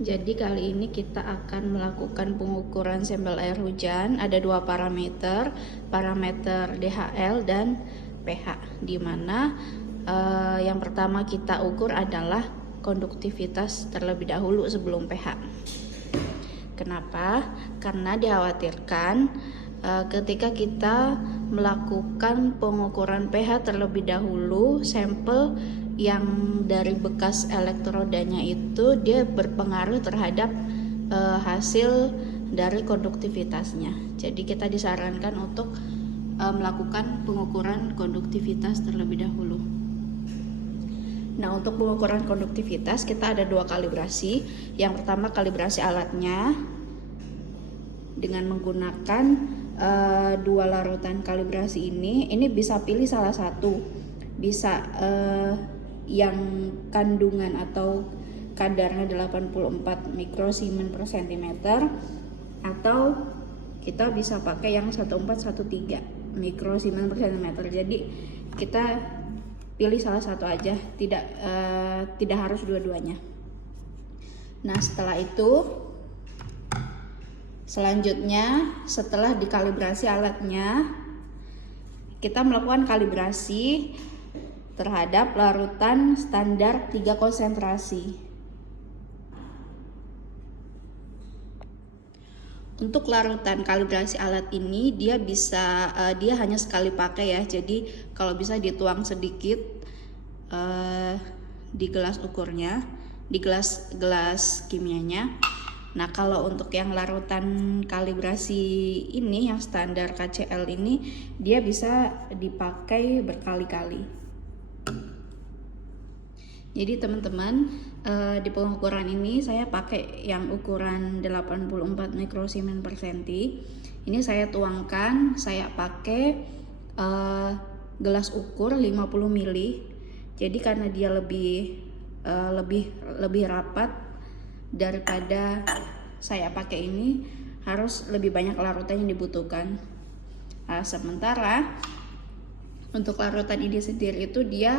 Jadi kali ini kita akan melakukan pengukuran sampel air hujan. Ada dua parameter, parameter DHL dan pH. Di mana yang pertama kita ukur adalah konduktivitas terlebih dahulu sebelum pH. Kenapa? Karena dikhawatirkan ketika kita melakukan pengukuran pH terlebih dahulu, sampel yang dari bekas elektrodanya itu dia berpengaruh terhadap hasil dari konduktivitasnya. Jadi kita disarankan untuk melakukan pengukuran konduktivitas terlebih dahulu. Nah, untuk pengukuran konduktivitas kita ada dua kalibrasi. Yang pertama kalibrasi alatnya dengan menggunakan dua larutan kalibrasi ini bisa pilih salah satu, bisa yang kandungan atau kadarnya 84 mikrosimen per centimeter, atau kita bisa pakai yang 1413 mikrosimen per centimeter. Jadi kita pilih salah satu aja, tidak harus dua-duanya. Nah, setelah itu selanjutnya setelah dikalibrasi alatnya, kita melakukan kalibrasi terhadap larutan standar 3 konsentrasi. Untuk larutan kalibrasi alat ini dia hanya sekali pakai ya. Jadi kalau bisa dituang sedikit di gelas ukurnya, di gelas kimianya. Nah, kalau untuk yang larutan kalibrasi ini yang standar KCL ini dia bisa dipakai berkali-kali. Jadi teman-teman, di pengukuran ini saya pakai yang ukuran 84 mikrosimen per senti. Ini saya tuangkan, saya pakai gelas ukur 50 mili. Jadi karena dia lebih rapat daripada saya pakai ini, harus lebih banyak larutan yang dibutuhkan. Sementara untuk larutan ini sendiri itu dia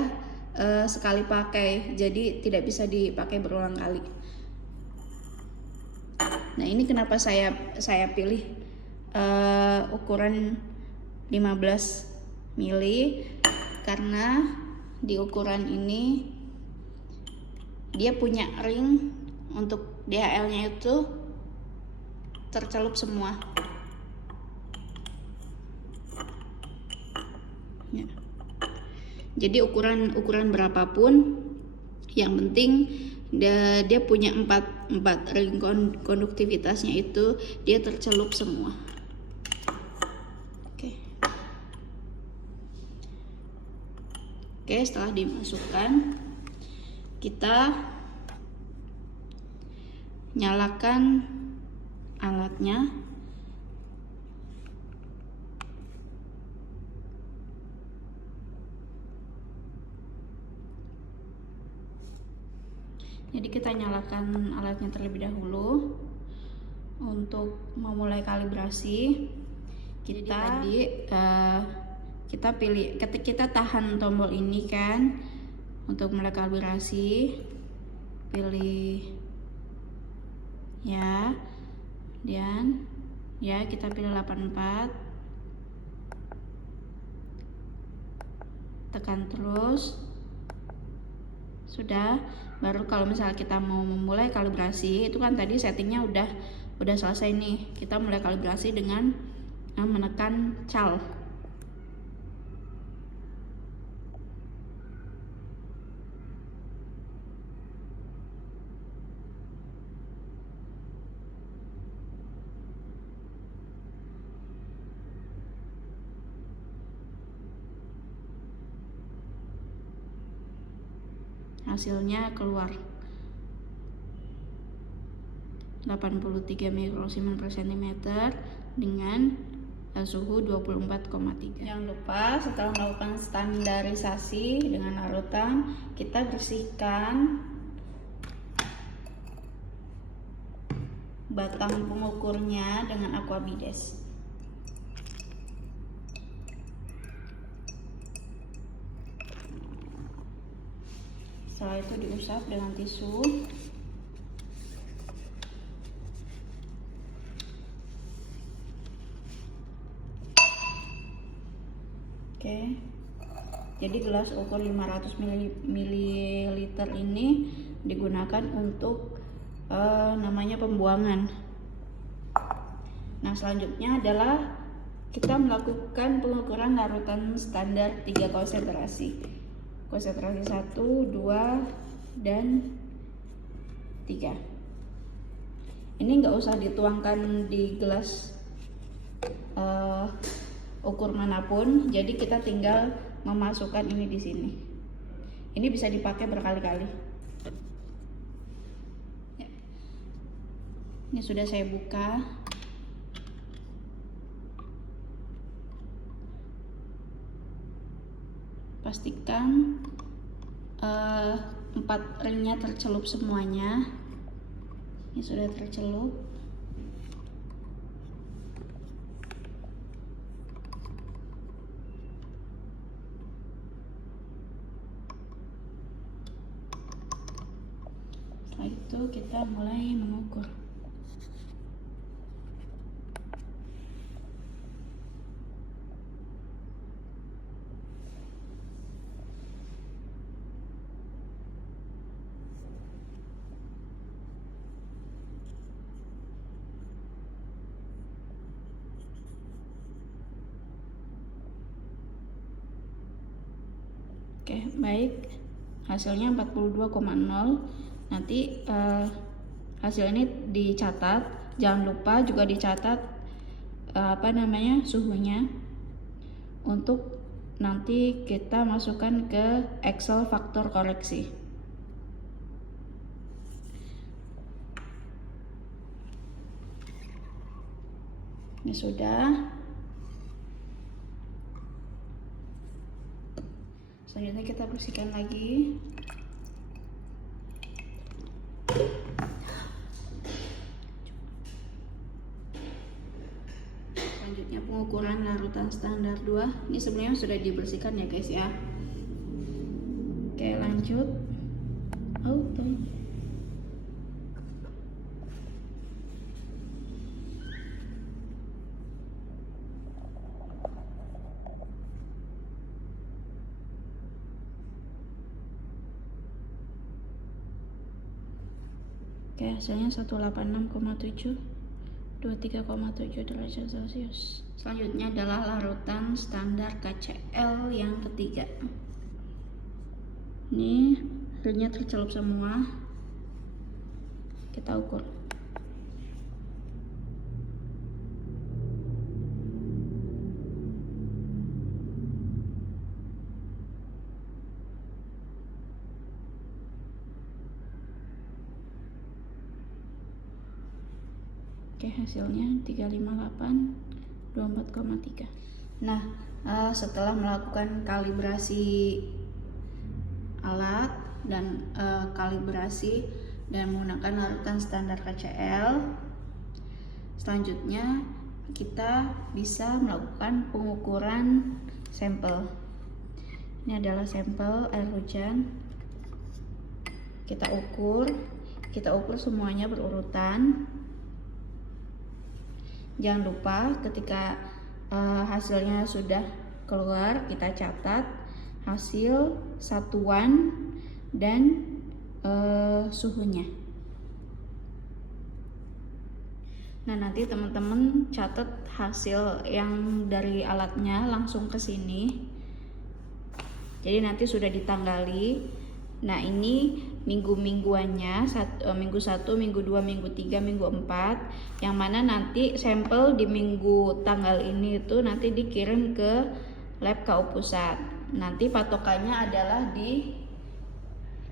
sekali pakai, jadi tidak bisa dipakai berulang kali. Nah, ini kenapa saya pilih ukuran 15 mili, karena di ukuran ini dia punya ring untuk DHL-nya itu tercelup semua. Ya. Jadi ukuran berapapun, yang penting dia punya 4 ring konduktivitasnya itu dia tercelup semua. Oke, setelah dimasukkan, kita nyalakan alatnya. Jadi kita nyalakan alatnya terlebih dahulu untuk memulai kalibrasi. Kita pilih, ketika kita tahan tombol ini kan untuk mulai kalibrasi, pilih ya, dan ya kita pilih 84, tekan terus. Sudah, baru kalau misalnya kita mau memulai kalibrasi, itu kan tadi settingnya udah selesai nih. Kita mulai kalibrasi dengan menekan cal. Hasilnya keluar 83 mikrosimen per centimeter dengan suhu 24,3. Jangan lupa setelah melakukan standarisasi dengan larutan, kita bersihkan batang pengukurnya dengan aquabides. Setelah itu diusap dengan tisu. Jadi gelas ukur 500 ml ini digunakan untuk namanya pembuangan. Nah, selanjutnya adalah kita melakukan pengukuran larutan standar 3 konsentrasi. Konsentrasi 1, 2, dan 3. Ini nggak usah dituangkan di gelas ukur manapun, jadi kita tinggal memasukkan ini di sini. Ini bisa dipakai berkali-kali. Ya. Ini sudah saya buka. Pastikan 4 ringnya tercelup semuanya. Ini sudah tercelup. Setelah itu kita mulai mengukur. Oke, baik. Hasilnya 42,0. Nanti hasil ini dicatat. Jangan lupa juga dicatat suhunya, untuk nanti kita masukkan ke Excel faktor koreksi. Ini sudah. Selanjutnya kita bersihkan lagi. Selanjutnya pengukuran larutan standar 2. Ini sebenarnya sudah dibersihkan ya guys ya. Oke, lanjut. Auto. Oke, hasilnya 186,7, 23,7 derajat Celcius. Selanjutnya adalah larutan standar KCl yang ketiga. Ini ringnya tercelup semua. Kita ukur. Oke, hasilnya 358, 24,3. Nah, setelah melakukan kalibrasi alat dan kalibrasi dan menggunakan larutan standar KCl, selanjutnya kita bisa melakukan pengukuran sampel. Ini adalah sampel air hujan. Kita ukur semuanya berurutan. Jangan lupa ketika hasilnya sudah keluar, kita catat hasil, satuan, dan suhunya. Nah, nanti teman-teman catat hasil yang dari alatnya langsung ke sini. Jadi nanti sudah ditanggali. Nah, ini minggu-mingguannya, minggu 1, minggu 2, minggu 3, minggu 4, yang mana nanti sampel di minggu tanggal ini itu nanti dikirim ke lab KU Pusat. Nanti patokannya adalah di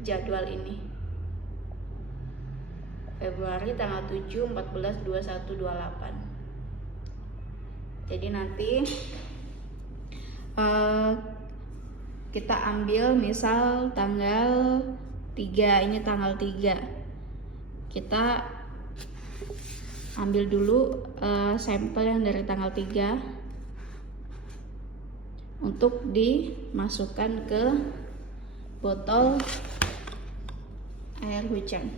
jadwal ini, Februari tanggal 7, 14, 21, 28. Jadi nanti kita ambil misal tanggal 3, ini tanggal 3. Kita ambil dulu sampel yang dari tanggal 3 untuk dimasukkan ke botol air hujan.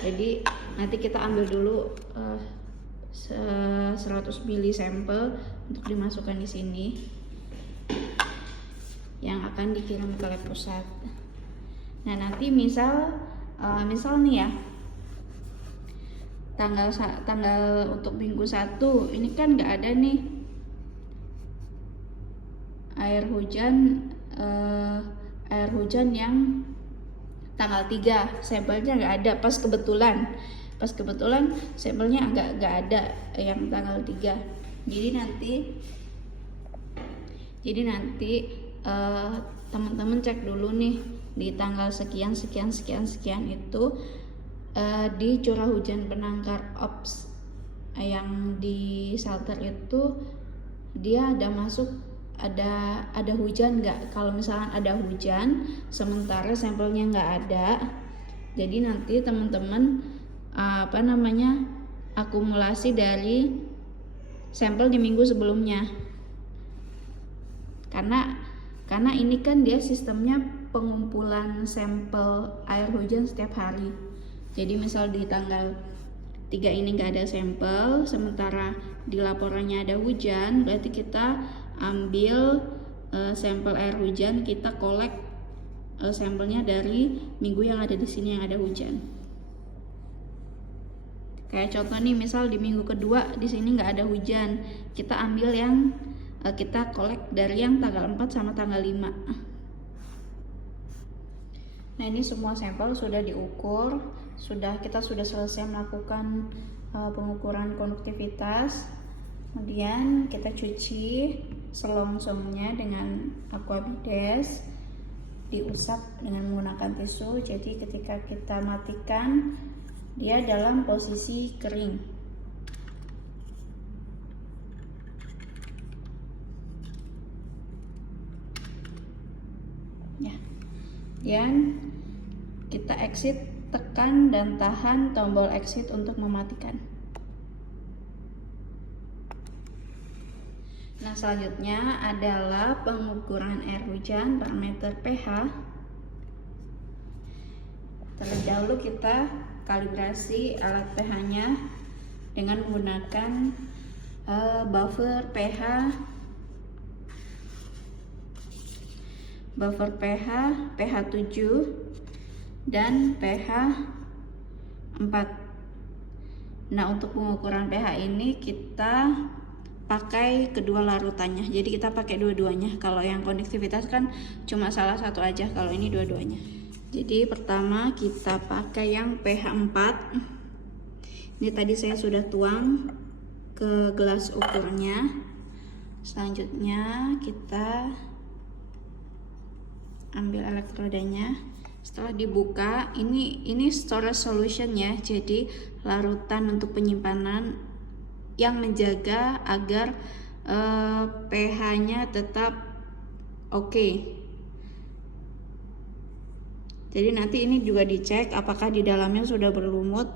Jadi nanti kita ambil dulu 100 ml sampel untuk dimasukkan di sini. yang akan dikirim ke lab pusat. Nah, nanti misal nih ya, tanggal untuk minggu 1 ini kan nggak ada nih air hujan yang tanggal 3, sampelnya nggak ada. Pas kebetulan sampelnya nggak ada yang tanggal 3. Jadi nanti teman-teman cek dulu nih di tanggal sekian itu di curah hujan penangkar ops yang di shelter itu dia ada hujan nggak. Kalau misalkan ada hujan sementara sampelnya nggak ada, jadi nanti teman-teman akumulasi dari sampel di minggu sebelumnya, karena ini kan dia sistemnya pengumpulan sampel air hujan setiap hari. Jadi misal di tanggal 3 ini nggak ada sampel, sementara di laporannya ada hujan, berarti kita ambil sampel air hujan, kita kolek sampelnya dari minggu yang ada di sini yang ada hujan. Kayak contoh nih, misal di minggu kedua di sini nggak ada hujan, kita ambil yang kita kolek dari yang tanggal 4 sama tanggal 5. Nah, ini semua sampel sudah diukur, kita sudah selesai melakukan pengukuran konduktivitas. Kemudian kita cuci selongsongnya dengan aquabides, diusap dengan menggunakan tisu. Jadi ketika kita matikan, dia dalam posisi kering. Ya. Dan kita exit, tekan dan tahan tombol exit untuk mematikan. Nah, selanjutnya adalah pengukuran air hujan parameter pH. Terlebih dahulu kita kalibrasi alat pH-nya dengan menggunakan buffer pH pH 7 dan pH 4. Nah, untuk pengukuran pH ini kita pakai kedua larutannya, jadi kita pakai dua-duanya. Kalau yang konduktivitas kan cuma salah satu aja, kalau ini dua-duanya. Jadi pertama kita pakai yang pH 4. Ini tadi saya sudah tuang ke gelas ukurnya. Selanjutnya kita ambil elektrodanya. Setelah dibuka, ini storage solution ya, jadi larutan untuk penyimpanan yang menjaga agar pH-nya tetap oke. Jadi nanti ini juga dicek apakah di dalamnya sudah berlumut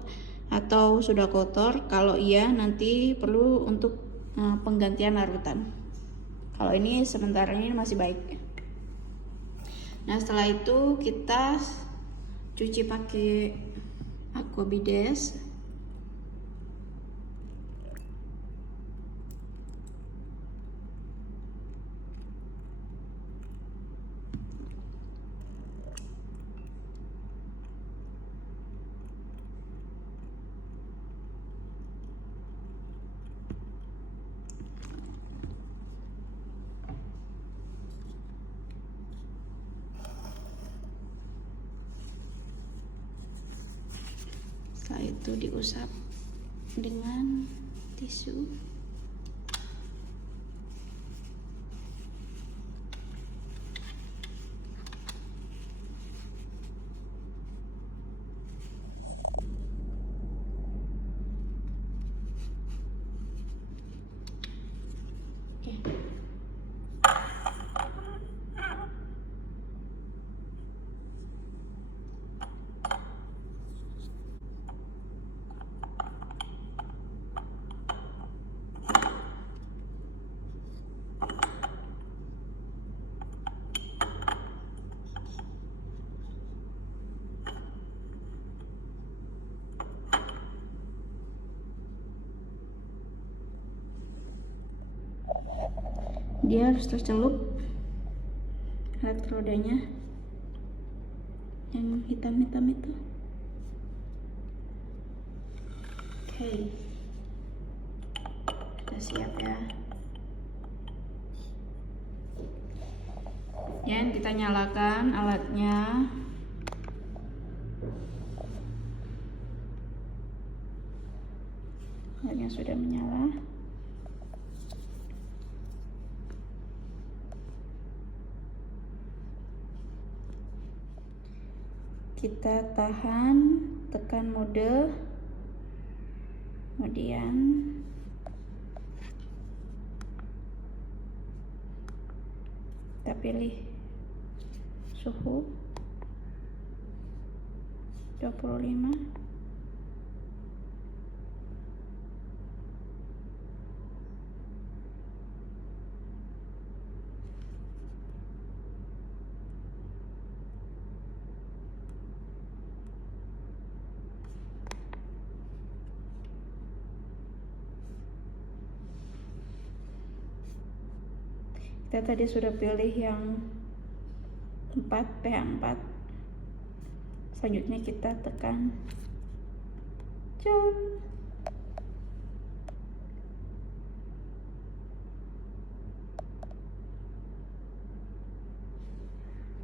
atau sudah kotor. Kalau iya, nanti perlu untuk penggantian larutan. Kalau ini sementara ini masih baik. Nah, setelah itu kita cuci pakai aquabides. Setelah itu diusap dengan tisu. Dia harus tercelup elektrodanya yang hitam-hitam itu. Oke, sudah siap ya. Dan kita nyalakan alatnya. Alatnya sudah menyala. Kita tahan, tekan mode, kemudian kita pilih suhu 25. Kita tadi sudah pilih yang 4, pH 4. Selanjutnya kita tekan jam.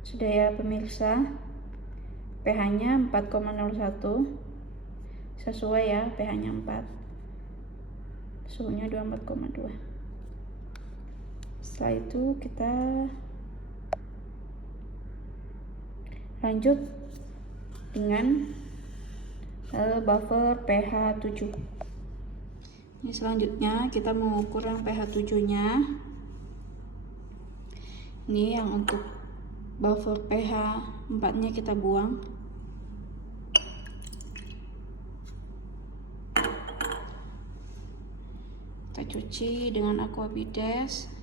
Sudah ya pemirsa, pH-nya 4,01, sesuai ya, pH-nya 4, suhunya 24,2. Setelah itu kita lanjut dengan buffer pH 7. Ini selanjutnya kita mengukur yang pH 7-nya. Ini yang untuk buffer pH 4-nya kita buang. Kita cuci dengan aqua bides.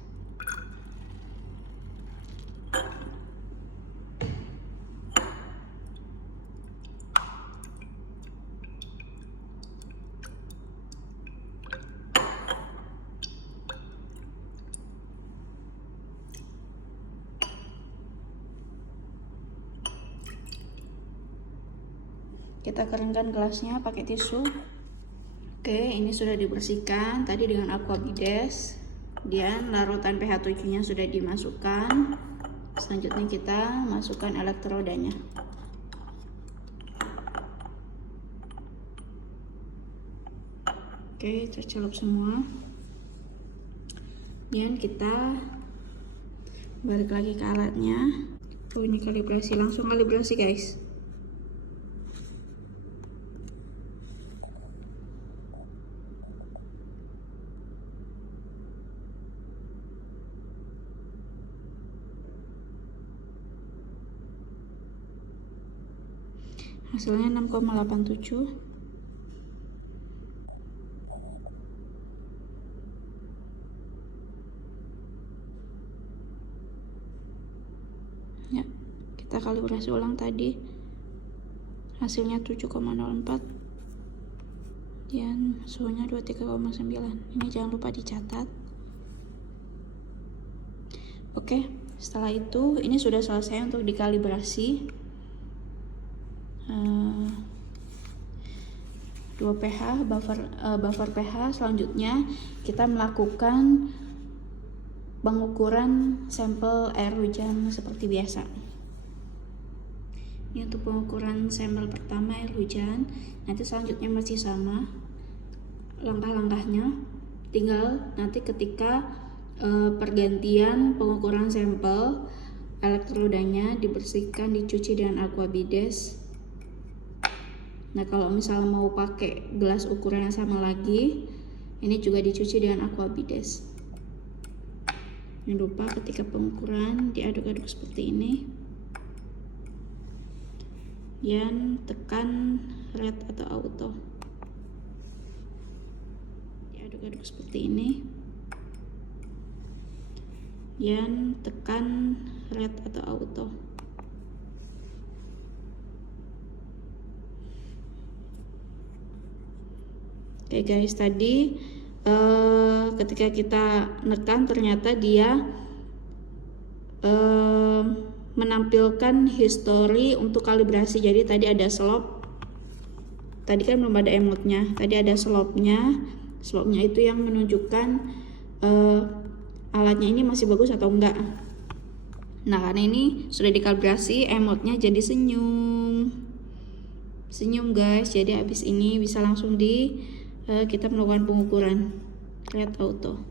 Kita keringkan gelasnya pakai tisu. Oke, ini sudah dibersihkan tadi dengan aqua bides. Kemudian larutan pH 7-nya sudah dimasukkan. Selanjutnya kita masukkan elektrodanya. Oke, tercelup semua. Dan kita balik lagi ke alatnya. Ini kalibrasi, langsung kalibrasi guys. Hasilnya 6,87. Ya, kita kalibrasi ulang tadi. Hasilnya 7,04 dan suhunya 23,9. Ini jangan lupa dicatat. Oke, setelah itu ini sudah selesai untuk dikalibrasi. 2 pH buffer pH. Selanjutnya kita melakukan pengukuran sampel air hujan seperti biasa. Ini untuk pengukuran sampel pertama air hujan. Nanti selanjutnya masih sama langkah-langkahnya, tinggal nanti ketika pergantian pengukuran sampel, elektrodanya dibersihkan, dicuci dengan aqua bides. Nah, kalau misal mau pakai gelas ukuran yang sama lagi, ini juga dicuci dengan aqua bides. Jangan lupa ketika pengukuran diaduk-aduk seperti ini. Dan tekan red atau auto. Diaduk-aduk seperti ini. Dan tekan red atau auto. Oke guys, tadi ketika kita nekan ternyata dia menampilkan history untuk kalibrasi. Jadi tadi ada slop, tadi kan belum ada emotnya, tadi ada slopnya itu yang menunjukkan alatnya ini masih bagus atau enggak. Nah, karena ini sudah dikalibrasi, emotnya jadi senyum guys. Jadi habis ini bisa langsung kita melakukan pengukuran lihat auto.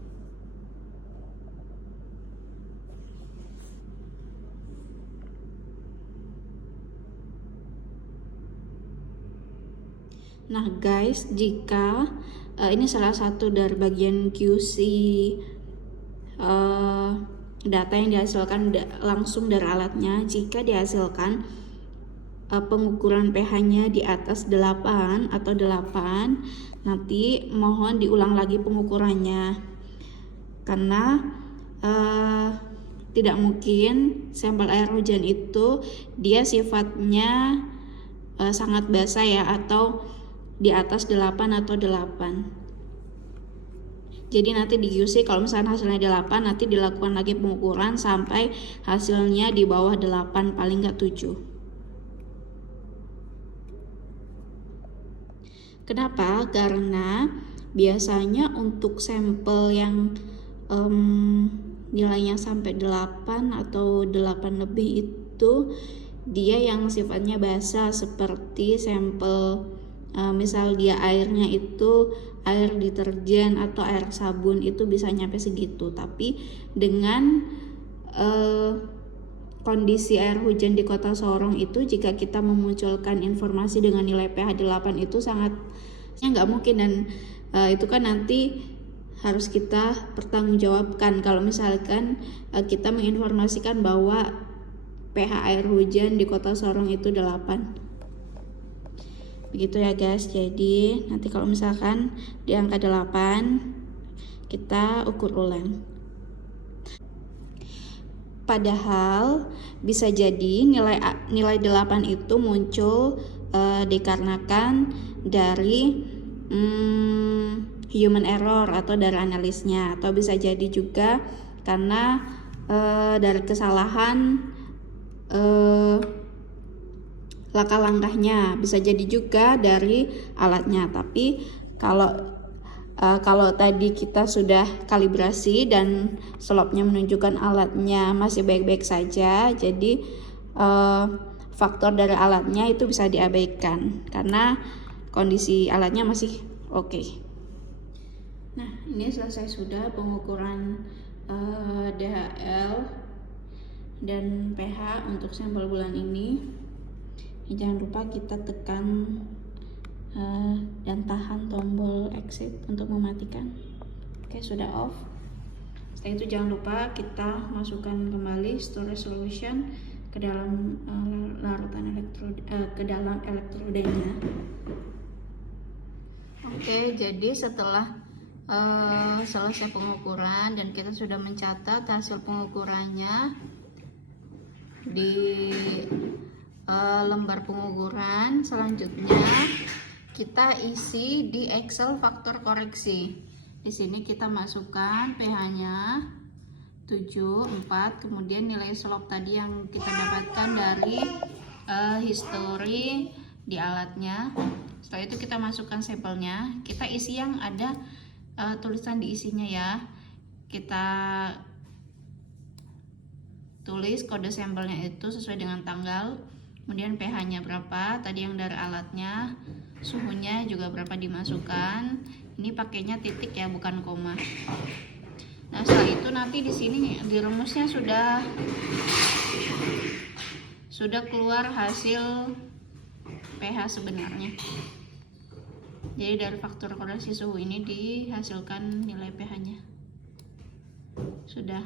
Nah guys, jika ini salah satu dari bagian QC data yang dihasilkan langsung dari alatnya, jika dihasilkan pengukuran pH-nya di atas 8 atau 8, nanti mohon diulang lagi pengukurannya, karena tidak mungkin sampel air hujan itu dia sifatnya sangat basah ya, atau di atas 8 atau 8. Jadi nanti di QC kalau misalnya hasilnya 8, nanti dilakukan lagi pengukuran sampai hasilnya di bawah 8, paling nggak 7. Kenapa? Karena biasanya untuk sampel yang nilainya sampai 8 atau 8 lebih itu dia yang sifatnya basah, seperti sampel misal dia airnya itu air deterjen atau air sabun, itu bisa nyampe segitu. Tapi dengan kondisi air hujan di Kota Sorong itu, jika kita memunculkan informasi dengan nilai pH 8 itu sangatnya nggak mungkin, dan itu kan nanti harus kita pertanggungjawabkan kalau misalkan kita menginformasikan bahwa pH air hujan di Kota Sorong itu 8. Begitu ya guys. Jadi nanti kalau misalkan di angka 8 kita ukur ulang. Padahal bisa jadi nilai 8 itu muncul dikarenakan dari human error atau dari analisnya, atau bisa jadi juga karena dari kesalahan langkah-langkahnya, bisa jadi juga dari alatnya. Tapi kalau tadi kita sudah kalibrasi dan slopnya menunjukkan alatnya masih baik-baik saja, jadi faktor dari alatnya itu bisa diabaikan karena kondisi alatnya masih oke. Nah, ini selesai sudah pengukuran DHL dan pH untuk sampel bulan ini. Jangan lupa kita tekan dan tahan tombol exit untuk mematikan. Oke, sudah off. Setelah itu jangan lupa kita masukkan kembali storage solution ke dalam larutan ke dalam elektrodenya. Oke, jadi setelah selesai pengukuran dan kita sudah mencatat hasil pengukurannya di lembar pengukuran, selanjutnya kita isi di Excel faktor koreksi. Di sini kita masukkan pH-nya 7, 4, kemudian nilai slop tadi yang kita dapatkan dari history di alatnya. Setelah itu kita masukkan sampelnya, kita isi yang ada tulisan di isinya ya. Kita tulis kode sampelnya itu sesuai dengan tanggal, kemudian pH-nya berapa tadi yang dari alatnya, suhunya juga berapa dimasukkan. Ini pakainya titik ya, bukan koma. Nah, setelah itu nanti di sini di rumusnya sudah keluar hasil pH sebenarnya. Jadi dari faktor koreksi suhu ini dihasilkan nilai pH-nya. Sudah.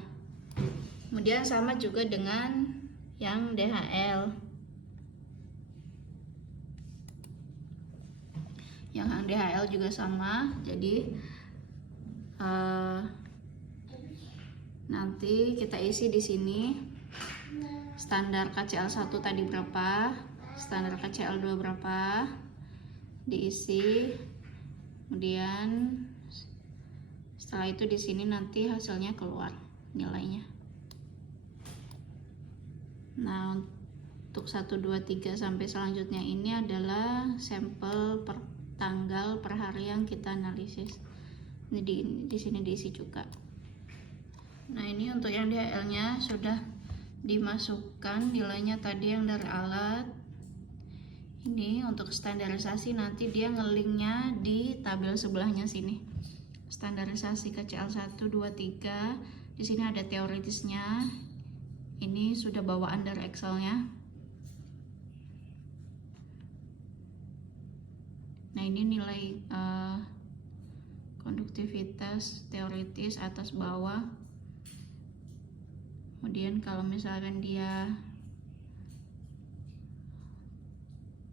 Kemudian sama juga dengan yang DHL. Yang DHL juga sama. Jadi nanti kita isi di sini standar KCL1 tadi berapa, standar KCL2 berapa, diisi. Kemudian setelah itu di sini nanti hasilnya keluar nilainya. Nah, untuk 1, 2, 3 sampai selanjutnya ini adalah sampel per tanggal per hari yang kita analisis. Ini di sini diisi juga. Nah, ini untuk yang DHL-nya sudah dimasukkan nilainya tadi yang dari alat. Ini untuk standarisasi nanti dia ngelinknya di tabel sebelahnya sini. Standarisasi KCL 1, 2, 3. Di sini ada teoritisnya. Ini sudah bawaan dari Excel-nya. Nah, ini nilai konduktivitas teoritis atas bawah. Kemudian kalau misalkan dia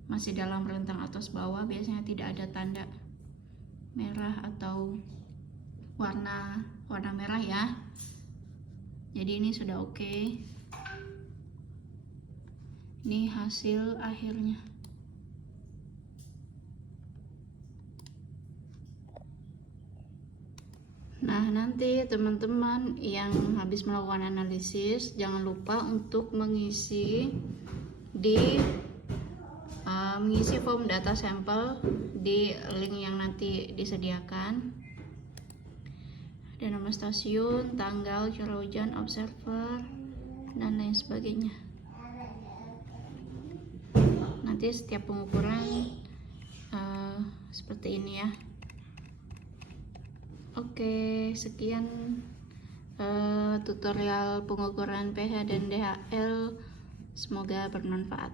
masih dalam rentang atas bawah, biasanya tidak ada tanda merah atau warna merah ya. Jadi ini sudah oke. Ini hasil akhirnya. Nah, nanti teman-teman yang habis melakukan analisis jangan lupa untuk mengisi form data sampel di link yang nanti disediakan. Ada nama stasiun, tanggal, curah hujan, observer, dan lain sebagainya. Nanti setiap pengukuran seperti ini ya. Oke, sekian tutorial pengukuran pH dan DHL. Semoga bermanfaat.